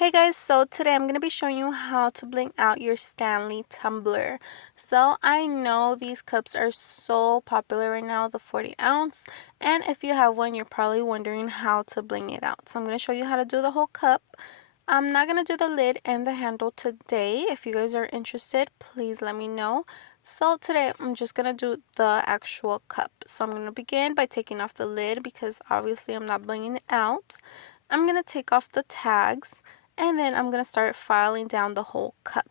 Hey guys, so today I'm going to be showing you how to bling out your Stanley tumbler. So I know these cups are so popular right now, the 40 ounce, and if you have one, you're probably wondering how to bling it out. So I'm going to show you how to do the whole cup. I'm not going to do the lid and the handle today. If you guys are interested, please let me know. So today I'm just going to do the actual cup. So I'm going to begin by taking off the lid because obviously I'm not blinging it out. I'm going to take off the tags and then I'm going to start filing down the whole cup.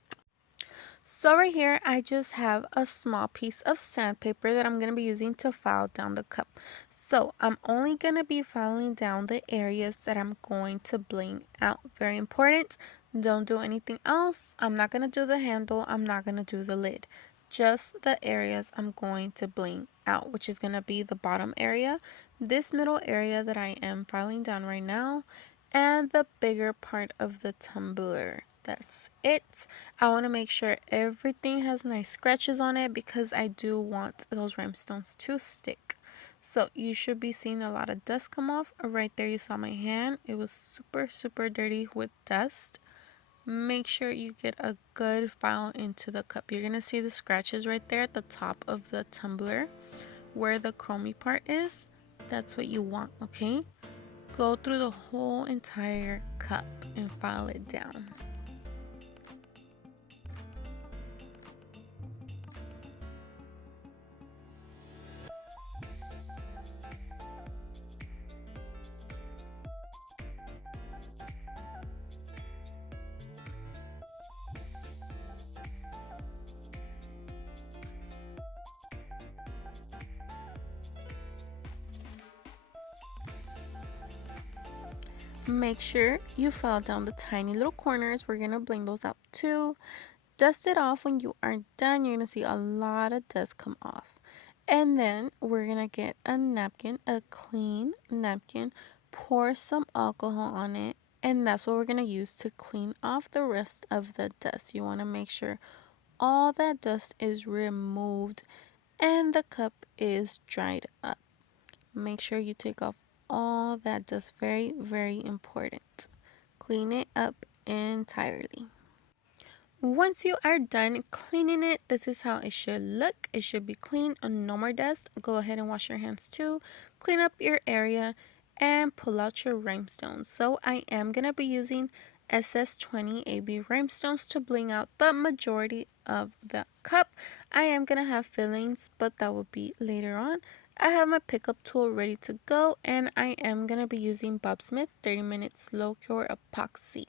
So right here, I just have a small piece of sandpaper that I'm going to be using to file down the cup. So I'm only going to be filing down the areas that I'm going to bling out. Very important. Don't do anything else. I'm not going to do the handle. I'm not going to do the lid. Just the areas I'm going to bling out, which is going to be the bottom area, this middle area that I am filing down right now, and the bigger part of the tumbler. That's it. I want to make sure everything has nice scratches on it because I do want those rhinestones to stick. So you should be seeing a lot of dust come off. Right there you saw my hand. It was super dirty with dust. Make sure you get a good file into the cup. You're going to see the scratches right there at the top of the tumbler where the chromy part is. That's what you want, okay? Go through the whole entire cup and file it down. Make sure you file down the tiny little corners. We're going to bling those out too. Dust it off when you are done. You're going to see a lot of dust come off. And then we're going to get a napkin, a clean napkin, pour some alcohol on it, and that's what we're going to use to clean off the rest of the dust. You want to make sure all that dust is removed and the cup is dried up. Make sure you take off all that dust. Very important. Clean it up entirely. Once you are done cleaning it, this is how it should look. It should be clean and no more dust. Go ahead and wash your hands too. Clean up your area and pull out your rhinestones. So I am going to be using SS20 AB rhinestones to bling out the majority of the cup. I am going to have fillings, but that will be later on. I have my pickup tool ready to go, and I am going to be using Bob Smith 30-minute slow cure epoxy.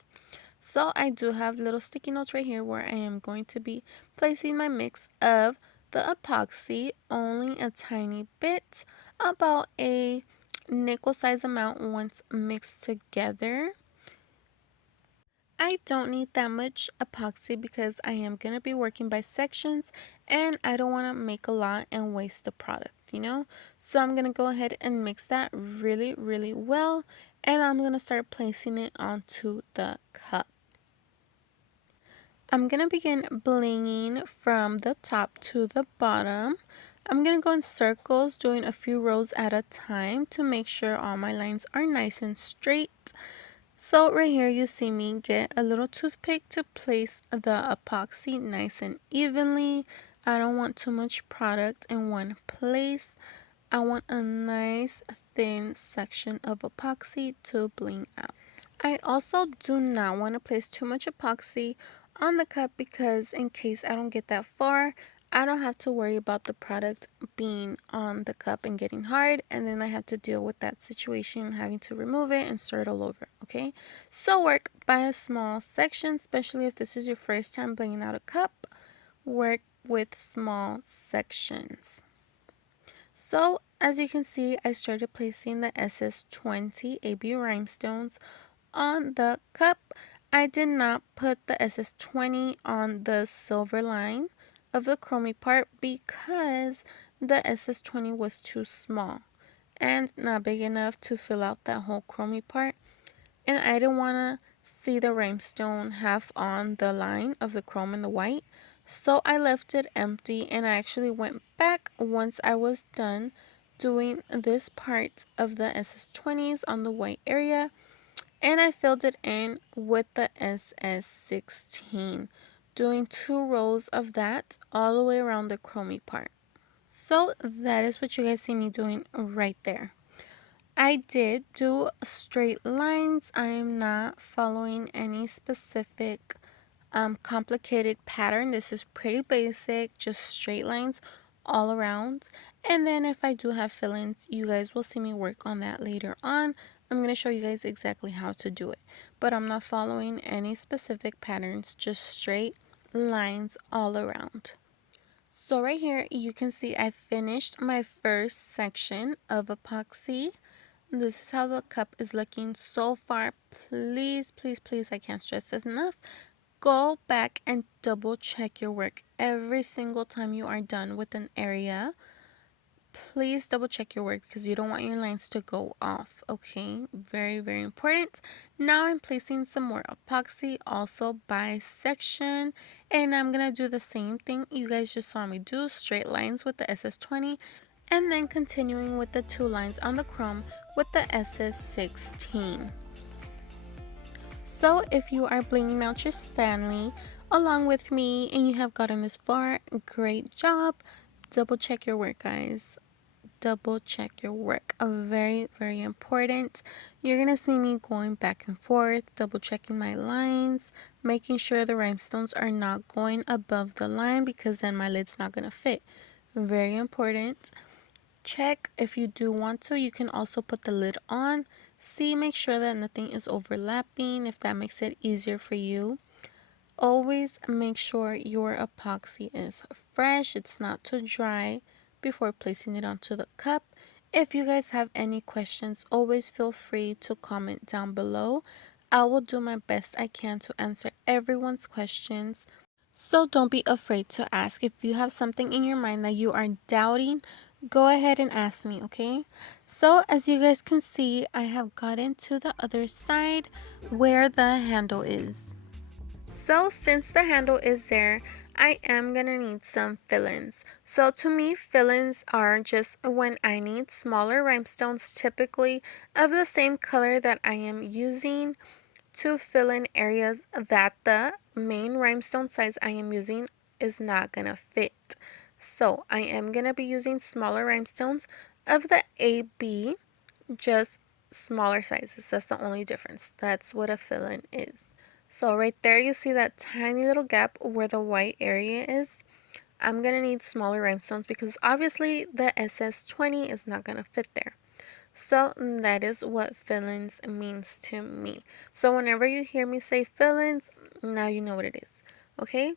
So I do have little sticky notes right here where I am going to be placing my mix of the epoxy, only a tiny bit, about a nickel size amount once mixed together. I don't need that much epoxy because I am going to be working by sections and I don't want to make a lot and waste the product, you know? So I'm going to go ahead and mix that really well, and I'm going to start placing it onto the cup. I'm going to begin blinging from the top to the bottom. I'm going to go in circles, doing a few rows at a time to make sure all my lines are nice and straight. So right here you see me get a little toothpick to place the epoxy nice and evenly. I don't want too much product in one place. I want a nice thin section of epoxy to bling out. I also do not want to place too much epoxy on the cup because in case I don't get that far, I don't have to worry about the product being on the cup and getting hard, and then I have to deal with that situation, having to remove it and start all over, okay? So work by a small section, especially if this is your first time blinging out a cup. Work with small sections. So as you can see, I started placing the SS20 AB rhinestones on the cup. I did not put the SS20 on the silver line of the chromy part because the SS20 was too small and not big enough to fill out that whole chromy part, and I didn't want to see the rhinestone half on the line of the chrome and the white, so I left it empty, and I actually went back once I was done doing this part of the SS20s on the white area, And I filled it in with the SS16, doing 2 rows of that all the way around the chromey part. So that is what you guys see me doing right there. I did do straight lines. I am not following any specific complicated pattern. This is pretty basic, just straight lines all around. And then if I do have fill-ins, you guys will see me work on that later on. I'm going to show you guys exactly how to do it. But I'm not following any specific patterns, just straight lines all around. So right here, you can see I finished my first section of epoxy. This is how the cup is looking so far. Please, please, please, I can't stress this enough. Go back and double check your work every single time you are done with an area. Please double check your work because you don't want your lines to go off, okay? Very, very important. Now I'm placing some more epoxy also by section, and I'm gonna do the same thing you guys just saw me do, straight lines with the SS20, and then continuing with the 2 lines on the chrome with the SS16. So if you are blinging out your Stanley along with me and you have gotten this far, great job. Double check your work, guys. Double check your work. Very, very important. You're gonna see me going back and forth, double checking my lines, making sure the rhinestones are not going above the line because then my lid's not gonna fit. Very important. Check if you do want to, you can also put the lid on. See, make sure that nothing is overlapping if that makes it easier for you. Always make sure your epoxy is fresh, it's not too dry before placing it onto the cup. If you guys have any questions, always feel free to comment down below. I will do my best I can to answer everyone's questions. So don't be afraid to ask. If you have something in your mind that you are doubting, go ahead and ask me, okay? So as you guys can see, I have gotten to the other side where the handle is. So since the handle is there, I am gonna need some fill-ins. So to me, fill-ins are just when I need smaller rhinestones, typically of the same color that I am using, to fill in areas that the main rhinestone size I am using is not gonna fit. So I am gonna be using smaller rhinestones of the AB, just smaller sizes. That's the only difference. That's what a fill-in is. So right there you see that tiny little gap where the white area is. I'm gonna need smaller rhinestones because obviously the SS20 is not gonna fit there. So that is what fill-ins means to me. So whenever you hear me say fill-ins, now you know what it is. Okay?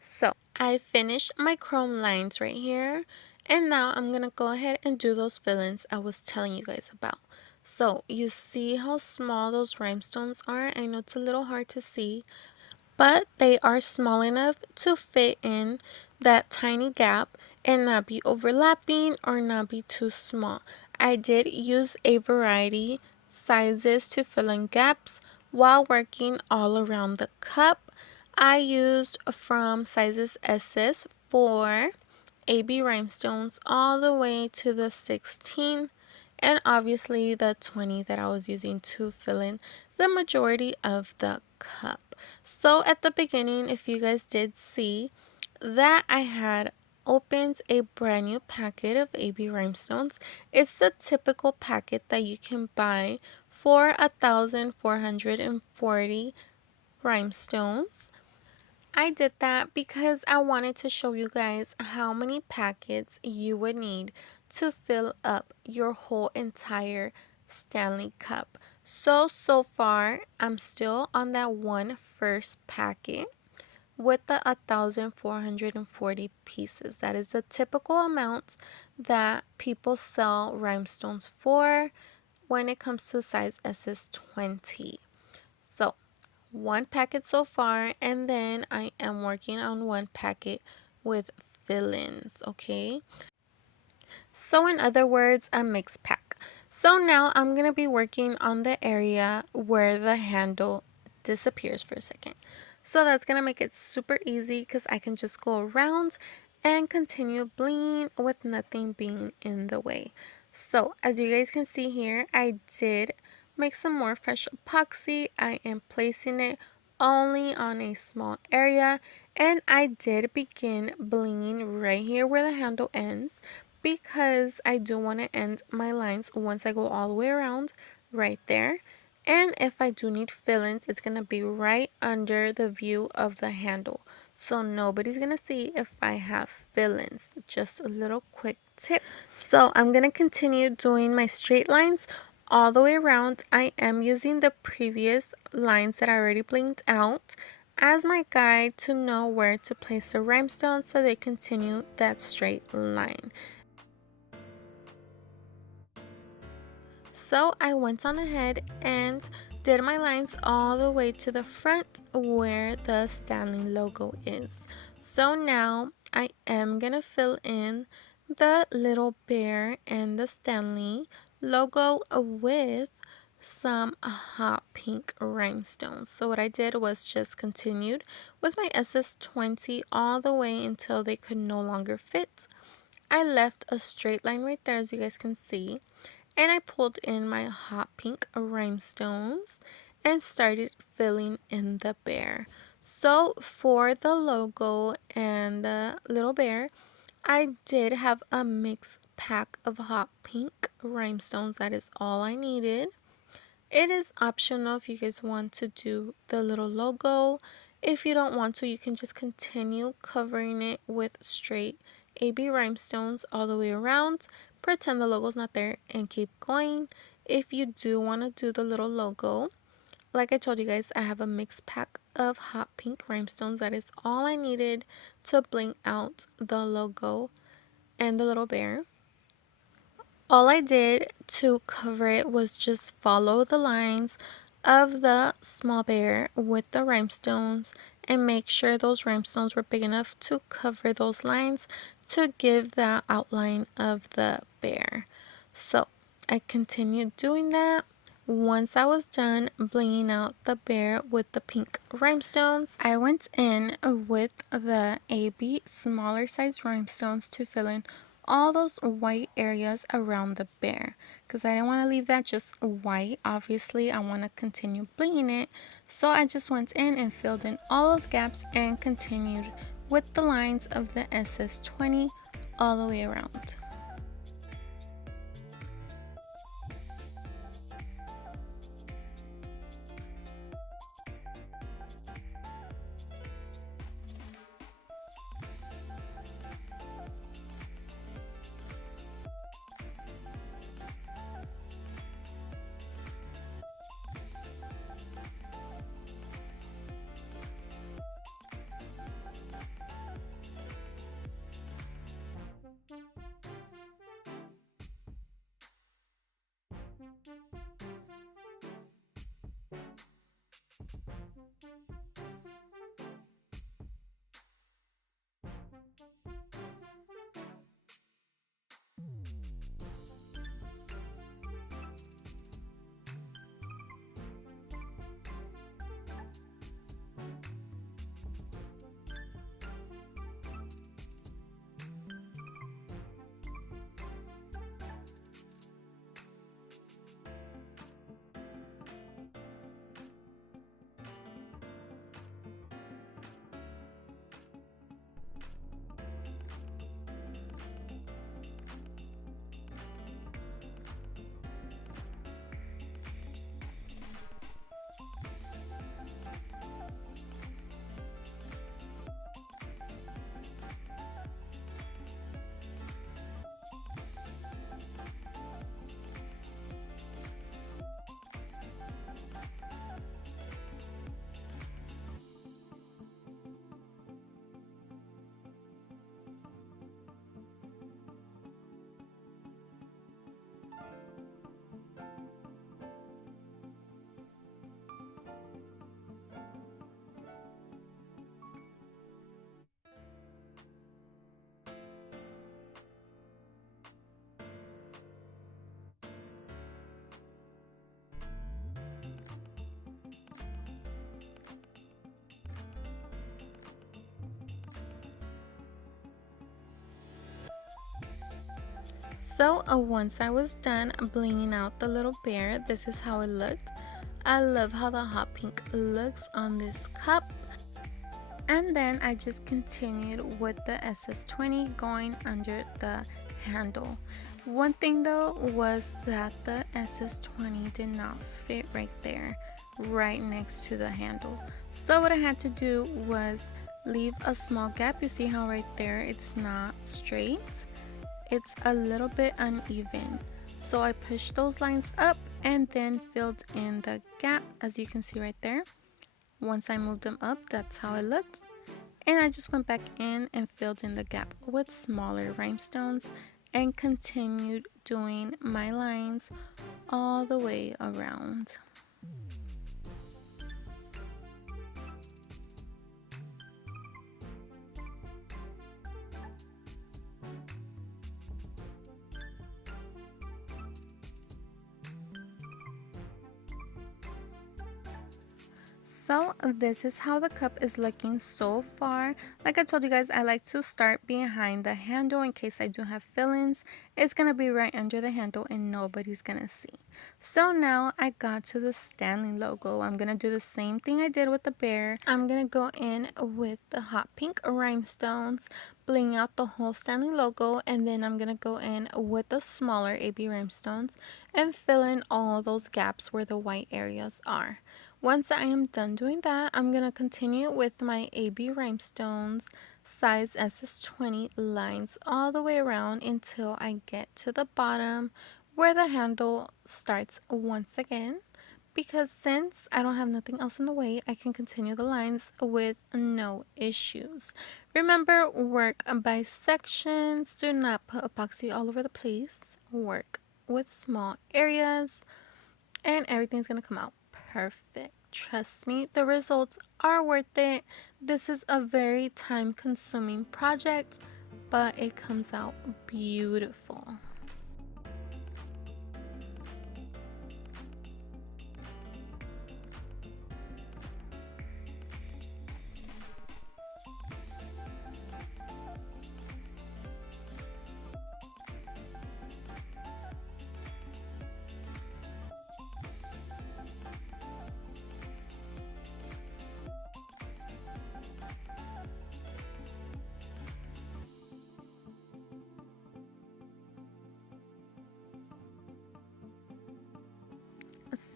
So I finished my chrome lines right here. And now I'm going to go ahead and do those fill-ins I was telling you guys about. So you see how small those rhinestones are? I know it's a little hard to see, but they are small enough to fit in that tiny gap and not be overlapping or not be too small. I did use a variety sizes to fill in gaps while working all around the cup. I used from sizes SS for AB rhinestones all the way to the 16 and obviously the 20 that I was using to fill in the majority of the cup. So at the beginning, if you guys did see that I had opened a brand new packet of AB rhinestones. It's the typical packet that you can buy for 1,440 rhinestones. I did that because I wanted to show you guys how many packets you would need to fill up your whole entire Stanley cup. So far, I'm still on that one first packet with the 1,440 pieces. That is the typical amount that people sell rhinestones for when it comes to size SS20. So one packet so far, and then I am working on one packet with fill-ins, okay? So in other words, a mixed pack. So now I'm going to be working on the area where the handle disappears for a second. So that's going to make it super easy because I can just go around and continue blinging with nothing being in the way. So as you guys can see here, I did make some more fresh epoxy. I am placing it only on a small area, and I did begin blinging right here where the handle ends because I do want to end my lines once I go all the way around right there. And if I do need fill-ins, it's going to be right under the view of the handle. So nobody's going to see if I have fill-ins. Just a little quick tip. So I'm going to continue doing my straight lines all the way around. I am using the previous lines that I already blinked out as my guide to know where to place the rhinestones so they continue that straight line. So I went on ahead and did my lines all the way to the front where the Stanley logo is. So now I am gonna fill in the little bear and the Stanley logo with some hot pink rhinestones. So what I did was just continued with my SS20 all the way until they could no longer fit. I left a straight line right there, as you guys can see, and I pulled in my hot pink rhinestones and started filling in the bear. So for the logo and the little bear, I did have a mixed pack of hot pink rhinestones. That is all I needed. It is optional if you guys want to do the little logo. If you don't want to, you can just continue covering it with straight AB rhinestones all the way around. Pretend the logo's not there and keep going. If you do want to do the little logo, like I told you guys, I have a mixed pack of hot pink rhinestones. That is all I needed to bling out the logo and the little bear. All I did to cover it was just follow the lines of the small bear with the rhinestones and make sure those rhinestones were big enough to cover those lines to give the outline of the bear. So I continued doing that. Once I was done blinging out the bear with the pink rhinestones, I went in with the AB smaller size rhinestones to fill in all those white areas around the bear because I didn't want to leave that just white. Obviously I want to continue blinging it, so I just went in and filled in all those gaps and continued with the lines of the SS20 all the way around. So once I was done blinging out the little bear, this is how it looked. I love how the hot pink looks on this cup. And then I just continued with the SS20 going under the handle. One thing though was that the SS20 did not fit right there, right next to the handle. So what I had to do was leave a small gap. You see how right there it's not straight? It's a little bit uneven. So I pushed those lines up and then filled in the gap, as you can see right there. Once I moved them up, that's how it looked. And I just went back in and filled in the gap with smaller rhinestones and continued doing my lines all the way around. So this is how the cup is looking so far. Like I told you guys, I like to start behind the handle in case I do have fill-ins. It's going to be right under the handle and nobody's going to see. So now I got to the Stanley logo. I'm going to do the same thing I did with the bear. I'm going to go in with the hot pink rhinestones, bling out the whole Stanley logo, and then I'm going to go in with the smaller AB rhinestones and fill in all those gaps where the white areas are. Once I am done doing that, I'm going to continue with my AB rhinestones size SS20 lines all the way around until I get to the bottom where the handle starts once again. Because since I don't have nothing else in the way, I can continue the lines with no issues. Remember, work by sections. Do not put epoxy all over the place. Work with small areas and everything's going to come out perfect. Trust me, the results are worth it. This is a very time consuming project, but it comes out beautiful.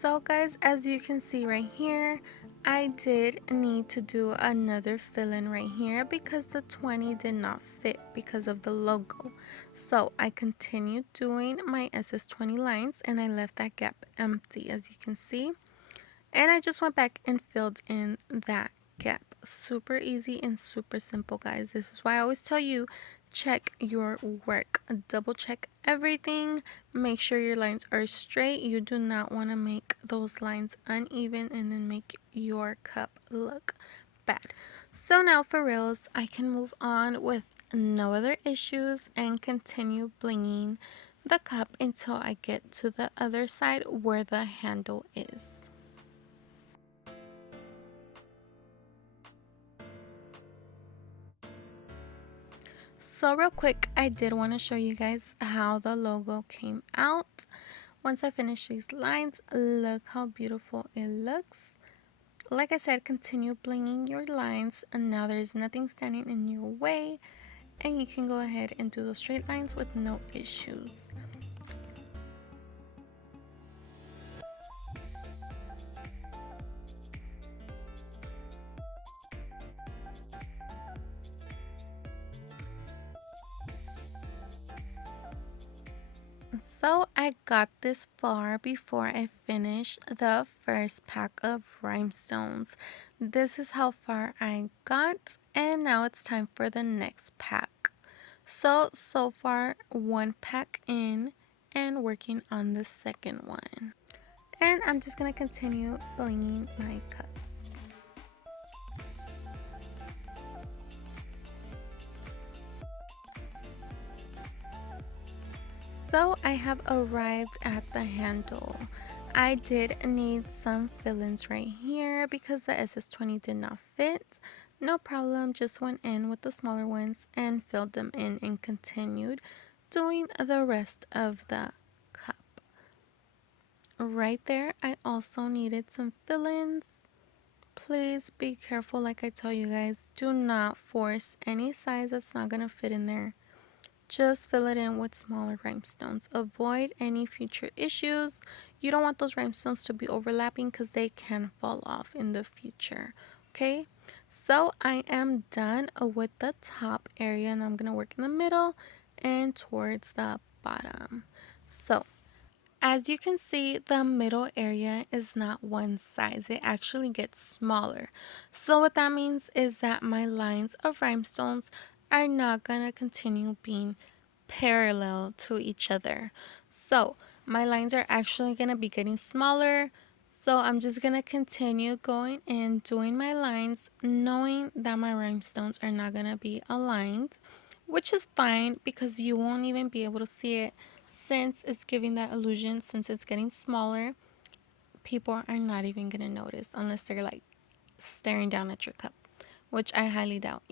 So guys, as you can see right here, I did need to do another fill-in right here because the 20 did not fit because of the logo. So I continued doing my SS20 lines and I left that gap empty, as you can see. And I just went back and filled in that gap. Super easy and super simple, guys. This is why I always tell you, check your work. Double check everything. Make sure your lines are straight. You do not want to make those lines uneven and then make your cup look bad. So now for reals, I can move on with no other issues and continue blinging the cup until I get to the other side where the handle is. So real quick, I did want to show you guys how the logo came out. Once I finish these lines, look how beautiful it looks. Like I said, continue blinging your lines, and now there's nothing standing in your way, and you can go ahead and do those straight lines with no issues. So I got this far before I finished the first pack of rhinestones. This is how far I got, and now it's time for the next pack. So far, one pack in and working on the second one. And I'm just going to continue blinging my cup. So I have arrived at the handle. I did need some fill-ins right here because the SS20 did not fit. No problem, just went in with the smaller ones and filled them in and continued doing the rest of the cup. Right there, I also needed some fill-ins. Please be careful, like I tell you guys, do not force any size that's not going to fit in there. Just fill it in with smaller rhinestones. Avoid any future issues. You don't want those rhinestones to be overlapping because they can fall off in the future. Okay, so I am done with the top area and I'm going to work in the middle and towards the bottom. So as you can see, the middle area is not one size. It actually gets smaller. So what that means is that my lines of rhinestones are not going to continue being parallel to each other. So my lines are actually going to be getting smaller. So I'm just going to continue going and doing my lines, knowing that my rhinestones are not going to be aligned, which is fine because you won't even be able to see it since it's giving that illusion. Since it's getting smaller, people are not even going to notice unless they're like staring down at your cup, which I highly doubt.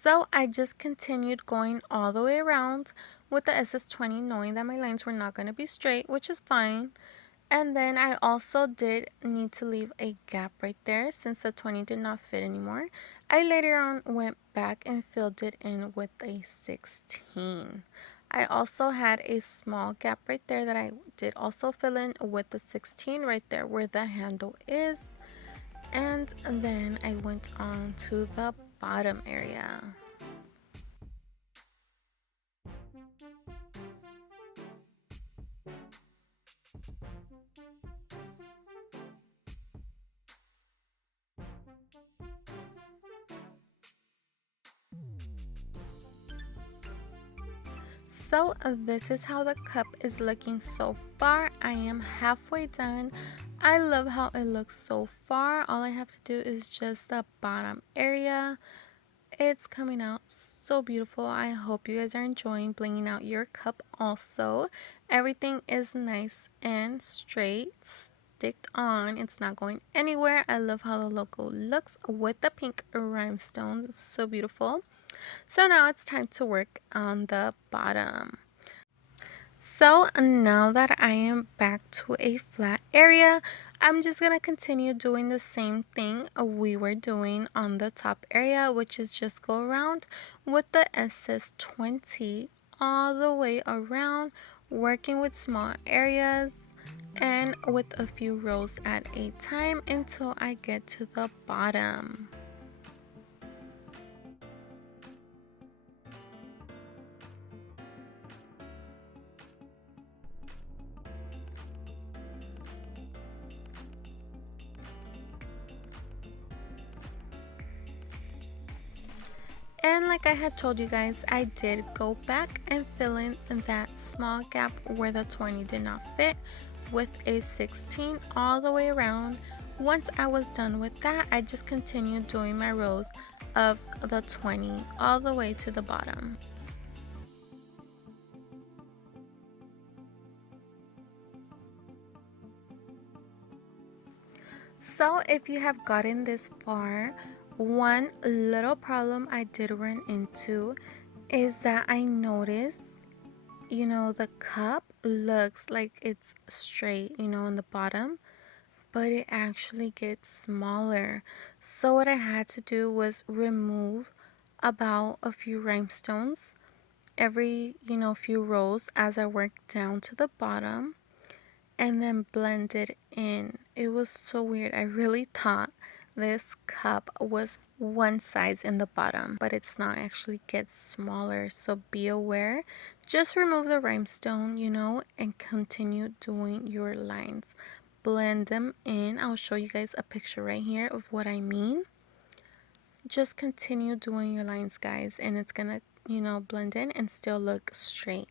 So I just continued going all the way around with the SS20, knowing that my lines were not going to be straight, which is fine. And then I also did need to leave a gap right there since the 20 did not fit anymore. I later on went back and filled it in with a 16. I also had a small gap right there that I did also fill in with the 16 right there where the handle is. And then I went on to the bottom area. So this is how the cup is looking so far. I am halfway done. I love how it looks so far. All I have to do is just the bottom area. It's coming out so beautiful. I hope you guys are enjoying blinging out your cup also. Everything is nice and straight, sticked on. It's not going anywhere. I love how the logo looks with the pink rhinestones. It's so beautiful. So now it's time to work on the bottom. So now that I am back to a flat area, I'm just going to continue doing the same thing we were doing on the top area, which is just go around with the SS20 all the way around, working with small areas and with a few rows at a time until I get to the bottom. And like I had told you guys, I did go back and fill in that small gap where the 20 did not fit with a 16 all the way around. Once I was done with that, I just continued doing my rows of the 20 all the way to the bottom. So if you have gotten this far, one little problem I did run into is that I noticed, the cup looks like it's straight, on the bottom, but it actually gets smaller. So what I had to do was remove about a few rhinestones every, few rows as I worked down to the bottom and then blend it in. It was so weird. I really thought this cup was one size in the bottom, but it's not. It actually gets smaller, so be aware. Just remove the rhinestone, and continue doing your lines. Blend them in. I'll show you guys a picture right here of what I mean. Just continue doing your lines, guys, and it's gonna, blend in and still look straight.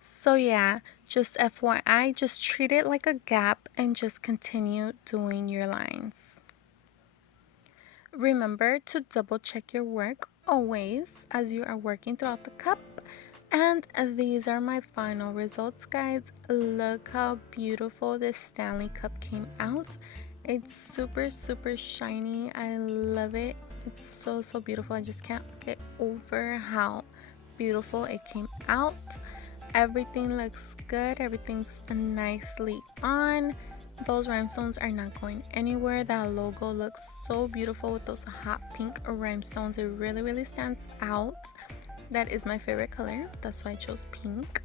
So yeah, just FYI, just treat it like a gap and just continue doing your lines. Remember to double check your work always as you are working throughout the cup. And these are my final results, guys. Look how beautiful this Stanley cup came out. It's super, super shiny. I love it. It's so, so beautiful. I just can't get over how beautiful it came out. Everything looks good, everything's nicely on. Those rhinestones are not going anywhere. That logo looks so beautiful with those hot pink rhinestones. It really stands out. That is my favorite color, that's why I chose pink.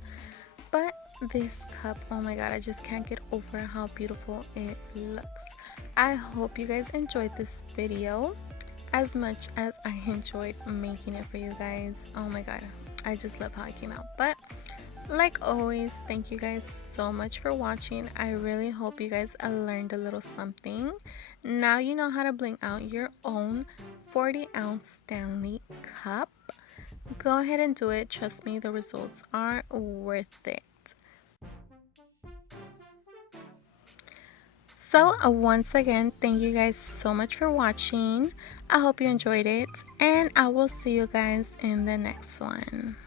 But this cup, oh my god, I just can't get over how beautiful it looks. I hope you guys enjoyed this video as much as I enjoyed making it for you guys. Oh my god, I just love how it came out. But like always, thank you guys so much for watching. I really hope you guys learned a little something. Now you know how to bling out your own 40-ounce Stanley cup. Go ahead and do it. Trust me, the results are worth it. So once again, thank you guys so much for watching. I hope you enjoyed it, and I will see you guys in the next one.